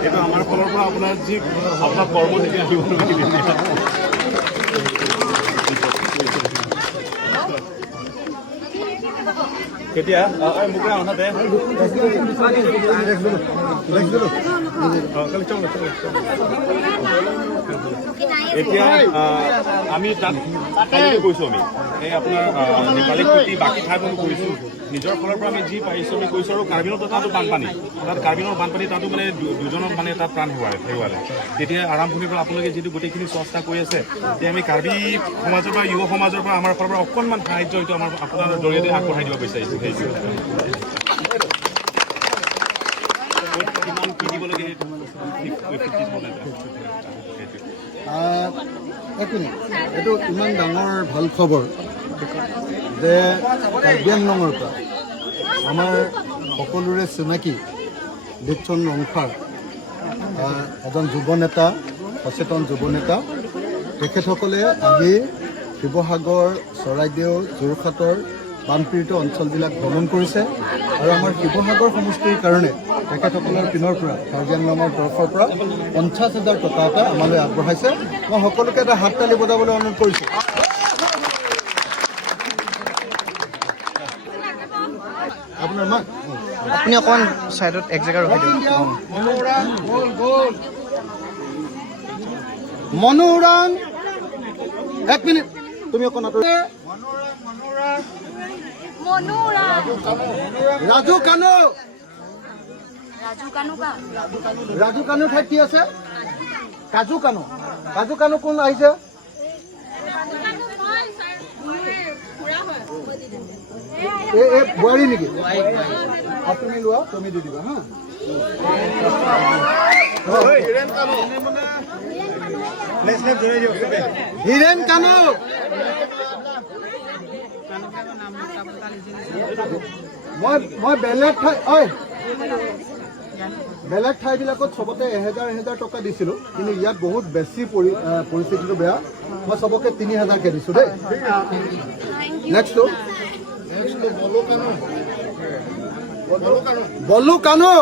এইটো আমাৰ ফালৰ পৰা আপোনাৰ যি আপোনাৰ কৰ্ম নীতি আহিব কেতিয়া মোক অনা দে এতিয়া আমি তাত গৈছোঁ আমি এই আপোনাৰ নেপালী খেতি বাকী ঠাইবোৰ কৰিছোঁ নিজৰ ফালৰ পৰা আমি যি পাৰিছোঁ আমি কৰিছোঁ আৰু কাৰ্বিনত তাতো বানপানী তাত কাৰ্বিনৰ বানপানী তাতো মানে দুজনক মানে তাত প্ৰাণ হেৰুৱালে তেতিয়া আৰম্ভণিৰ পৰা আপোনালোকে যিটো গোটেইখিনি চৰ্চা কৰি আছে তেতিয়া আমি কাৰ্বি সমাজৰ পৰা যুৱ সমাজৰ পৰা আমাৰ ফালৰ পৰা অকণমান সাহাৰ্য এইটো আমাৰ আপোনাৰ জৰিয়তে আগবঢ়াই দিব বিচাৰিছোঁ কিমান কি দিব লাগে এইটো ইমান ডাঙৰ ভাল খবৰ যে কাৰ্বি আংলঙৰ পৰা আমাৰ সকলোৰে চিনাকি দীপচন ৰংফাৰ এজন যুৱ নেতা সচেতন যুৱ নেতা তেখেতসকলে আহি শিৱসাগৰ চৰাইদেউ যোৰহাটৰ বানপীড়িত অঞ্চলবিলাক ভ্ৰমণ কৰিছে আৰু আমাৰ শিৱসাগৰ সমষ্টিৰ কাৰণে তেখেতসকলৰ পিনৰ পৰা কাৰ্বি আংলঙৰ তৰফৰ পৰা 50,000 টকা এটা আমালৈ আগবঢ়াইছে মই সকলোকে এটা হাত তালি বজাবলৈ অনুৰোধ কৰিছোঁ আপোনাৰ মাক আপুনি অকণমান ছাইডত এক জেগা ৰখি দিয়ক মনোৰাণ 1 মিনিট তুমি অকণ ৰাজু কানু ৰাজু কানু ঠাইত কি আছে কাজু কানু কোন আহিছে এই বোৱাৰী নেকি তুমি লোৱা তুমি দি দিবা হা হীৰেণ কানু মই বেলেগ ঠাইবিলাকত চবতে 1000 টকা দিছিলোঁ কিন্তু ইয়াত বহুত বেছি পৰিস্থিতিটো বেয়া মই চবকে 3000কে দিছোঁ দেই নেক্সটটো বলু কানু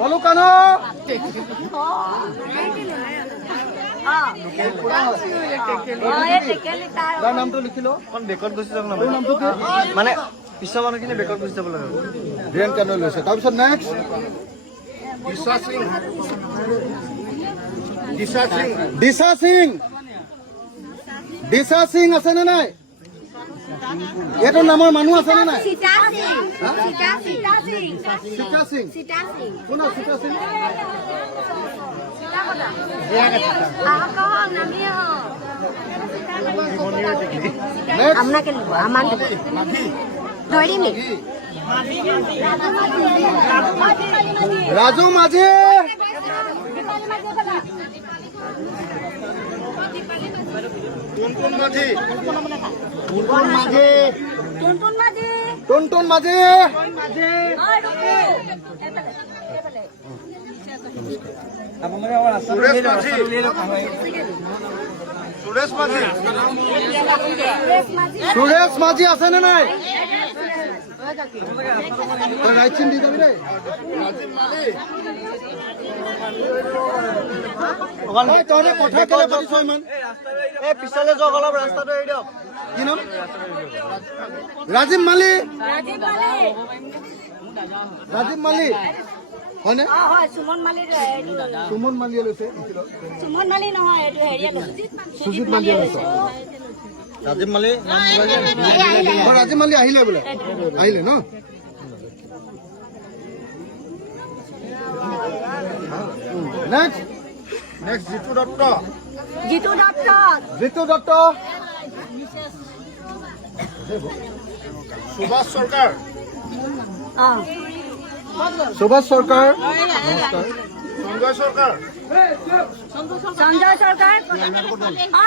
বলু কানু তাৰ নামটো লিখি লওঁ বেকত গুচি যাওক নামটো মানে পিছৰ মানুহখিনি বেকত গুচি যাব লাগে হীৰেণ কানু লৈছে তাৰপিছত নেক্সট দিশা সিং আছেনে নাই এইটো নামৰ মানুহ আছেনে নাই সীতা সিং কোন সীতা সিং রাজু মাঝি টুনটুন মাঝি সুরেশ মাঝি আছে না নাই রাইট চিন দি যাবি রে তহঁতে কথা কেলে পাতিছ ইমান এই পিছলে যাওক অলপ ৰাস্তাটো এৰি দিয়ক কি নাম ৰাজীৱ মালি হয়নে সুমন মালিয়ে লৈছে সুজিত মালিয়ে লৈছে ৰাজীৱ মালি আহিলে বোলে আহিলে ন নেক্সট জিতু দত্ত সুভাষ সৰকাৰ নমস্কাৰ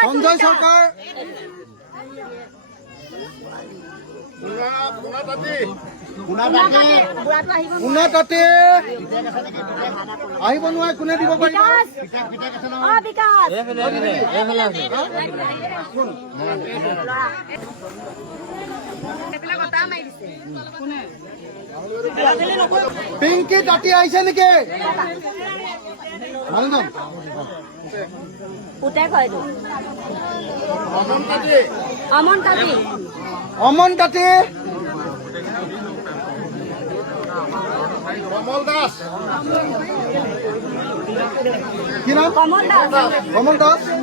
সঞ্জয় সৰকাৰ কোনে তাতে আহিব নোৱাৰে, কোনে দিব পাৰিব? পিংকি তাঁতী আহিছে নেকি? মানুহজন অমন তাঁতী, কি নাম? কমল দাস।